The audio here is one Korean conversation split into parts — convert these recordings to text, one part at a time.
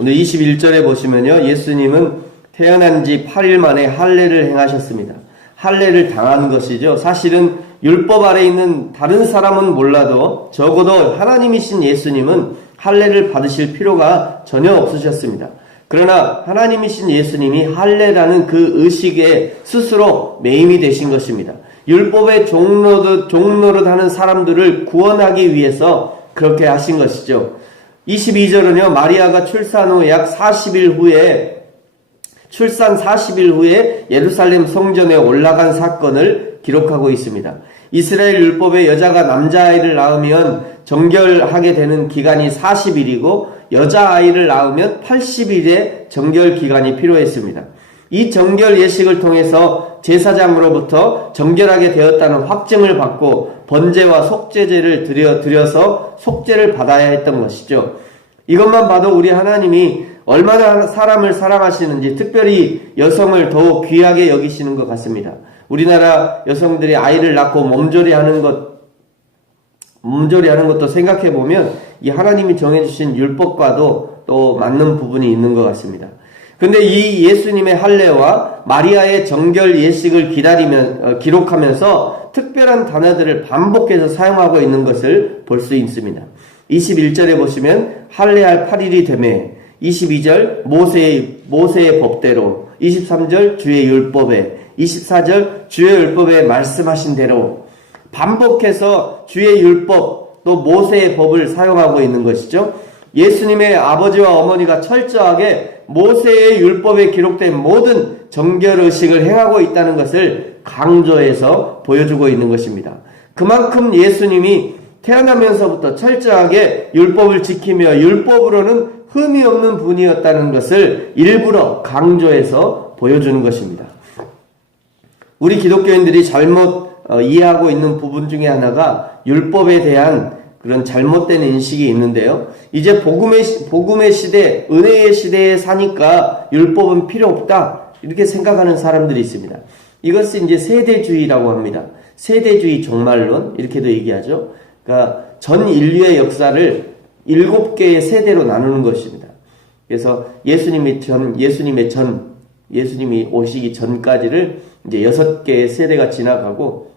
오늘 21절에 보시면요, 예수님은 태어난 지 8일 만에 할례를 행하셨습니다. 할례를 당한 것이죠. 사실은 율법 아래 있는 다른 사람은 몰라도 적어도 하나님이신 예수님은 할례를 받으실 필요가 전혀 없으셨습니다. 그러나 하나님이신 예수님이 할례라는 그 의식에 스스로 매임이 되신 것입니다. 율법의 종노릇 하는 사람들을 구원하기 위해서 그렇게 하신 것이죠. 22절은요, 마리아가 출산 후 약 40일 후에 출산 40일 후에 예루살렘 성전에 올라간 사건을 기록하고 있습니다. 이스라엘 율법에 여자가 남자아이를 낳으면 정결하게 되는 기간이 40일이고 여자아이를 낳으면 80일의 정결 기간이 필요했습니다. 이 정결 예식을 통해서 제사장으로부터 정결하게 되었다는 확증을 받고 번제와 속죄제를 드려서 속죄를 받아야 했던 것이죠. 이것만 봐도 우리 하나님이 얼마나 사람을 사랑하시는지, 특별히 여성을 더욱 귀하게 여기시는 것 같습니다. 우리나라 여성들이 아이를 낳고 몸조리하는 것도 생각해 보면 이 하나님이 정해주신 율법과도 또 맞는 부분이 있는 것 같습니다. 근데 이 예수님의 할례와 마리아의 정결 예식을 기록하면서 특별한 단어들을 반복해서 사용하고 있는 것을 볼 수 있습니다. 21절에 보시면 할례할 8일이 되매, 22절 모세의 법대로, 23절 주의 율법에, 24절 주의 율법에 말씀하신 대로 반복해서 주의 율법 또 모세의 법을 사용하고 있는 것이죠. 예수님의 아버지와 어머니가 철저하게 모세의 율법에 기록된 모든 정결의식을 행하고 있다는 것을 강조해서 보여주고 있는 것입니다. 그만큼 예수님이 태어나면서부터 철저하게 율법을 지키며 율법으로는 흠이 없는 분이었다는 것을 일부러 강조해서 보여주는 것입니다. 우리 기독교인들이 잘못 이해하고 있는 부분 중에 하나가 율법에 대한 그런 잘못된 인식이 있는데요. 이제 복음의 시대, 은혜의 시대에 사니까 율법은 필요 없다, 이렇게 생각하는 사람들이 있습니다. 이것은 이제 세대주의라고 합니다. 세대주의 종말론, 이렇게도 얘기하죠. 그러니까 전 인류의 역사를 7개의 세대로 나누는 것입니다. 그래서 예수님이 오시기 전까지를 이제 6개의 세대가 지나가고,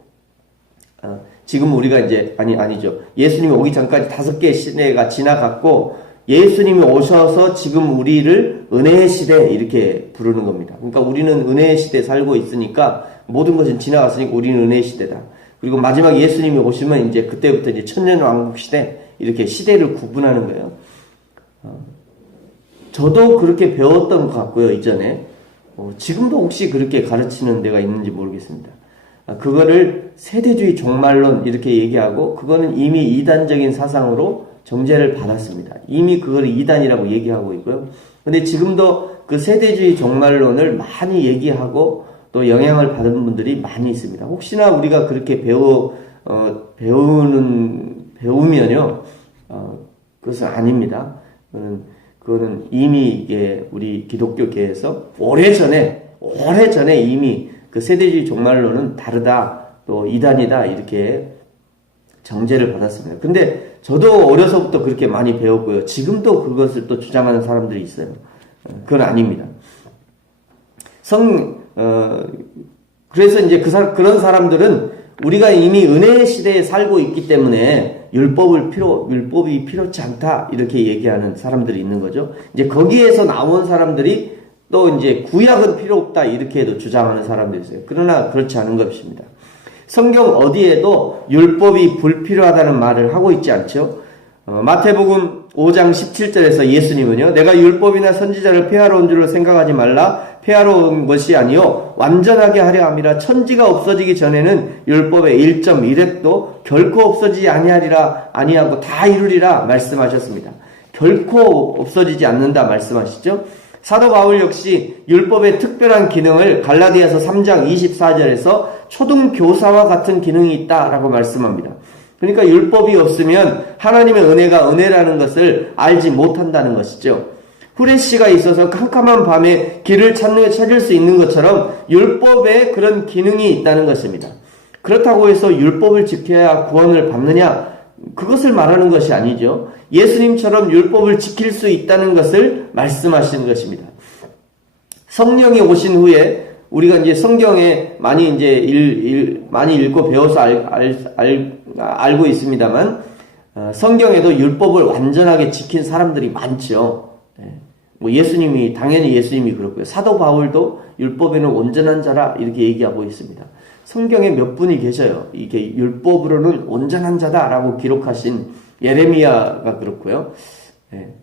지금 우리가 이제, 아니죠. 예수님이 오기 전까지 5개의 시대가 지나갔고, 예수님이 오셔서 지금 우리를 은혜의 시대, 이렇게 부르는 겁니다. 그러니까 우리는 은혜의 시대에 살고 있으니까, 모든 것은 지나갔으니까 우리는 은혜의 시대다. 그리고 마지막 예수님이 오시면 이제 그때부터 이제 천년왕국 시대, 이렇게 시대를 구분하는 거예요. 저도 그렇게 배웠던 것 같고요, 이전에. 지금도 혹시 그렇게 가르치는 데가 있는지 모르겠습니다. 그거를 세대주의 종말론 이렇게 얘기하고, 그거는 이미 이단적인 사상으로 정죄를 받았습니다. 이미 그걸 이단이라고 얘기하고 있고요. 근데 지금도 그 세대주의 종말론을 많이 얘기하고 또 영향을 받은 분들이 많이 있습니다. 혹시나 우리가 그렇게 배우면요, 그것은 아닙니다. 그거는 이미 이게 우리 기독교계에서 오래전에 이미 그 세대주의 종말론은 다르다, 또 이단이다, 이렇게 정죄를 받았습니다. 근데 저도 어려서부터 그렇게 많이 배웠고요. 지금도 그것을 또 주장하는 사람들이 있어요. 그건 아닙니다. 그래서 이제 그런 사람들은 우리가 이미 은혜의 시대에 살고 있기 때문에 율법이 필요치 않다, 이렇게 얘기하는 사람들이 있는 거죠. 이제 거기에서 나온 사람들이 또 이제 구약은 필요 없다, 이렇게도 주장하는 사람들이 있어요. 그러나 그렇지 않은 것입니다. 성경 어디에도 율법이 불필요하다는 말을 하고 있지 않죠. 마태복음 5장 17절에서 예수님은요, 내가 율법이나 선지자를 폐하러 온 줄로 생각하지 말라. 폐하러 온 것이 아니요 완전하게 하려 함이라. 천지가 없어지기 전에는 율법의 1.1획도 결코 없어지지 아니하고 다 이루리라 말씀하셨습니다. 결코 없어지지 않는다 말씀하시죠. 사도 바울 역시 율법의 특별한 기능을 갈라디아서 3장 24절에서 초등교사와 같은 기능이 있다라고 말씀합니다. 그러니까 율법이 없으면 하나님의 은혜가 은혜라는 것을 알지 못한다는 것이죠. 후레쉬가 있어서 캄캄한 밤에 길을 찾을 수 있는 것처럼 율법에 그런 기능이 있다는 것입니다. 그렇다고 해서 율법을 지켜야 구원을 받느냐? 그것을 말하는 것이 아니죠. 예수님처럼 율법을 지킬 수 있다는 것을 말씀하시는 것입니다. 성령이 오신 후에 우리가 이제 성경에 많이 많이 읽고 배워서 알고 있습니다만, 성경에도 율법을 완전하게 지킨 사람들이 많죠. 뭐 당연히 예수님이 그렇고요. 사도 바울도 율법에는 온전한 자라 이렇게 얘기하고 있습니다. 성경에 몇 분이 계셔요. 이게 율법으로는 온전한 자다라고 기록하신 예레미야가 그렇고요.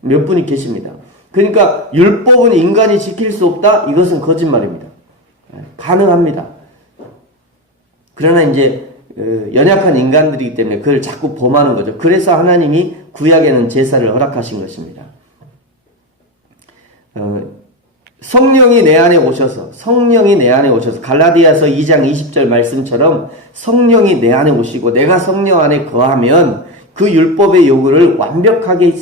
몇 분이 계십니다. 그러니까 율법은 인간이 지킬 수 없다? 이것은 거짓말입니다. 가능합니다. 그러나 이제 연약한 인간들이기 때문에 그걸 자꾸 범하는 거죠. 그래서 하나님이 구약에는 제사를 허락하신 것입니다. 성령이 내 안에 오셔서 갈라디아서 2장 20절 말씀처럼 성령이 내 안에 오시고 내가 성령 안에 거하면 그 율법의 요구를 완벽하게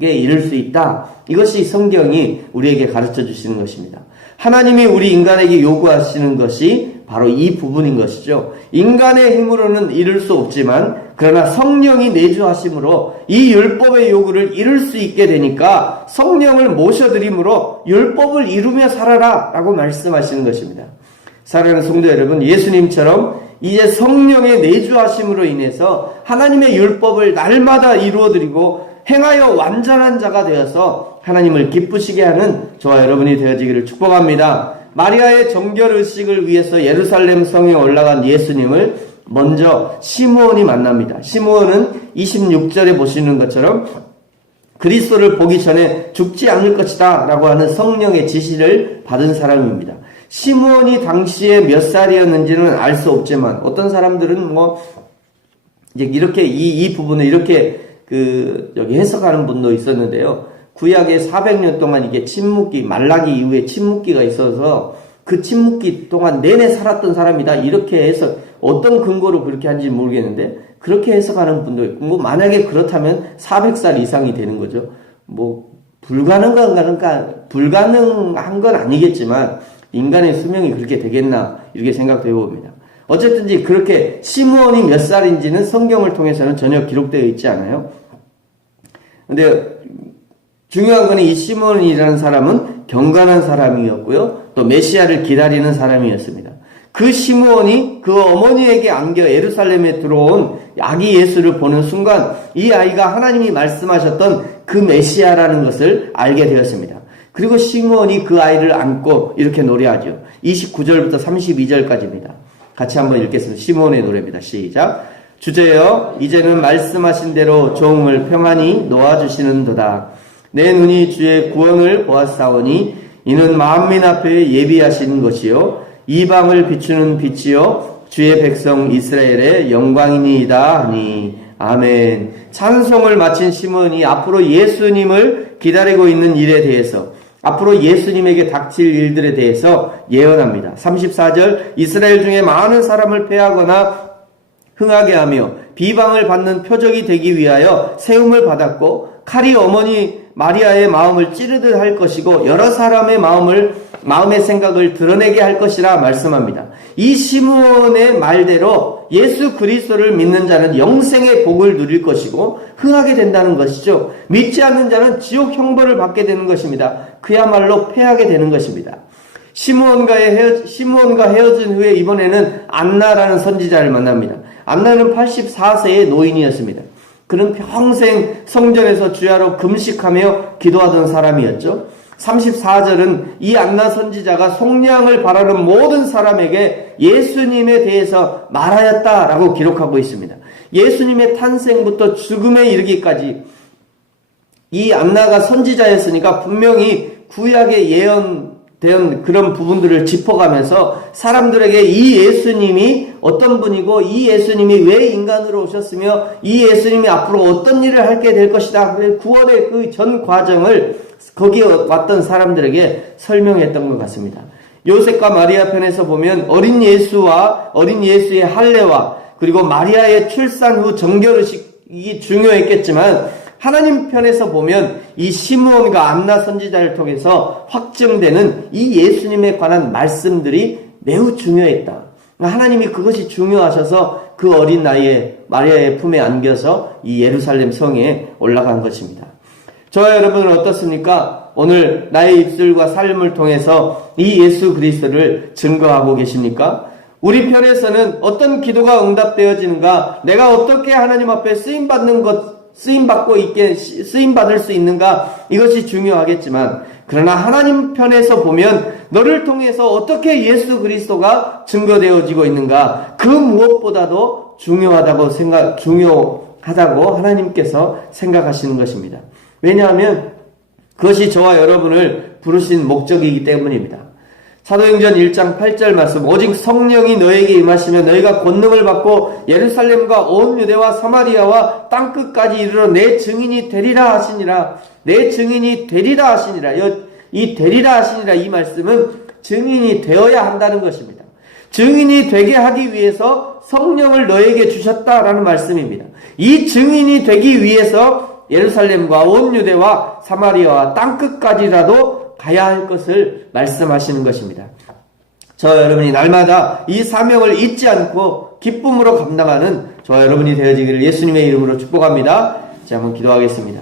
이룰 수 있다. 이것이 성경이 우리에게 가르쳐 주시는 것입니다. 하나님이 우리 인간에게 요구하시는 것이 바로 이 부분인 것이죠. 인간의 힘으로는 이룰 수 없지만 그러나 성령이 내주하심으로 이 율법의 요구를 이룰 수 있게 되니까 성령을 모셔드림으로 율법을 이루며 살아라 라고 말씀하시는 것입니다. 사랑하는 성도 여러분, 예수님처럼 이제 성령의 내주하심으로 인해서 하나님의 율법을 날마다 이루어드리고 행하여 완전한 자가 되어서 하나님을 기쁘시게 하는 저와 여러분이 되어지기를 축복합니다. 마리아의 정결의식을 위해서 예루살렘 성에 올라간 예수님을 먼저 시므온이 만납니다. 시므온은 26절에 보시는 것처럼 그리스도를 보기 전에 죽지 않을 것이다 라고 하는 성령의 지시를 받은 사람입니다. 시므온이 당시에 몇 살이었는지는 알 수 없지만 어떤 사람들은 이제 이렇게 이 부분을 이렇게 여기 해석하는 분도 있었는데요. 구약에 400년 동안 이게 말라기 이후에 침묵기가 있어서 그 침묵기 동안 내내 살았던 사람이다. 이렇게 해서 어떤 근거로 그렇게 한지 모르겠는데 그렇게 해석하는 분도 있고, 만약에 그렇다면 400살 이상이 되는 거죠. 불가능한 건 아니겠지만 인간의 수명이 그렇게 되겠나 이렇게 생각되어 봅니다. 어쨌든지 그렇게 시므온이 몇 살인지는 성경을 통해서는 전혀 기록되어 있지 않아요. 근데 중요한 건 이 시므온이라는 사람은 경건한 사람이었고요. 또 메시아를 기다리는 사람이었습니다. 그 시므온이 그 어머니에게 안겨 예루살렘에 들어온 아기 예수를 보는 순간 이 아이가 하나님이 말씀하셨던 그 메시아라는 것을 알게 되었습니다. 그리고 시므온이 그 아이를 안고 이렇게 노래하죠. 29절부터 32절까지입니다. 같이 한번 읽겠습니다. 시므온의 노래입니다. 시작. 주제여, 이제는 말씀하신 대로 종을 평안히 놓아주시는도다. 내 눈이 주의 구원을 보았사오니 이는 만민 앞에 예비하신 것이요 이방을 비추는 빛이요 주의 백성 이스라엘의 영광이니이다 하니. 아멘. 찬송을 마친 시므온이 앞으로 예수님을 기다리고 있는 일에 대해서, 앞으로 예수님에게 닥칠 일들에 대해서 예언합니다. 34절, 이스라엘 중에 많은 사람을 패하거나 흥하게 하며 비방을 받는 표적이 되기 위하여 세움을 받았고, 칼이 어머니 마리아의 마음을 찌르듯 할 것이고 여러 사람의 마음의 생각을 드러내게 할 것이라 말씀합니다. 이 시므온의 말대로 예수 그리스도를 믿는 자는 영생의 복을 누릴 것이고 흥하게 된다는 것이죠. 믿지 않는 자는 지옥 형벌을 받게 되는 것입니다. 그야말로 패하게 되는 것입니다. 시므온과 헤어진 후에 이번에는 안나라는 선지자를 만납니다. 안나는 84세의 노인이었습니다. 그는 평생 성전에서 주야로 금식하며 기도하던 사람이었죠. 34절은 이 안나 선지자가 속량을 바라는 모든 사람에게 예수님에 대해서 말하였다라고 기록하고 있습니다. 예수님의 탄생부터 죽음에 이르기까지 이 안나가 선지자였으니까 분명히 구약에 예언된 그런 부분들을 짚어가면서 사람들에게 이 예수님이 어떤 분이고 이 예수님이 왜 인간으로 오셨으며 이 예수님이 앞으로 어떤 일을 하게 될 것이다. 구원의 그 전 과정을 거기에 왔던 사람들에게 설명했던 것 같습니다. 요셉과 마리아 편에서 보면 어린 예수의 할례와 그리고 마리아의 출산 후 정결의식이 중요했겠지만 하나님 편에서 보면 이 시므온과 안나 선지자를 통해서 확증되는 이 예수님에 관한 말씀들이 매우 중요했다. 하나님이 그것이 중요하셔서 그 어린 나이에 마리아의 품에 안겨서 이 예루살렘 성에 올라간 것입니다. 저와 여러분은 어떻습니까? 오늘 나의 입술과 삶을 통해서 이 예수 그리스도를 증거하고 계십니까? 우리 편에서는 어떤 기도가 응답되어지는가, 내가 어떻게 하나님 앞에 쓰임받을 수 있는가, 이것이 중요하겠지만, 그러나 하나님 편에서 보면 너를 통해서 어떻게 예수 그리스도가 증거되어지고 있는가, 그 무엇보다도 중요하다고 하나님께서 생각하시는 것입니다. 왜냐하면 그것이 저와 여러분을 부르신 목적이기 때문입니다. 사도행전 1장 8절 말씀, 오직 성령이 너에게 임하시면 너희가 권능을 받고 예루살렘과 온 유대와 사마리아와 땅끝까지 이르러 내 증인이 되리라 하시니라. 내 증인이 되리라 하시니라. 이 되리라 하시니라, 이 말씀은 증인이 되어야 한다는 것입니다. 증인이 되게 하기 위해서 성령을 너에게 주셨다라는 말씀입니다. 이 증인이 되기 위해서 예루살렘과 온 유대와 사마리아와 땅끝까지라도 가야 할 것을 말씀하시는 것입니다. 저와 여러분이 날마다 이 사명을 잊지 않고 기쁨으로 감당하는 저와 여러분이 되어지기를 예수님의 이름으로 축복합니다. 제가 한번 기도하겠습니다.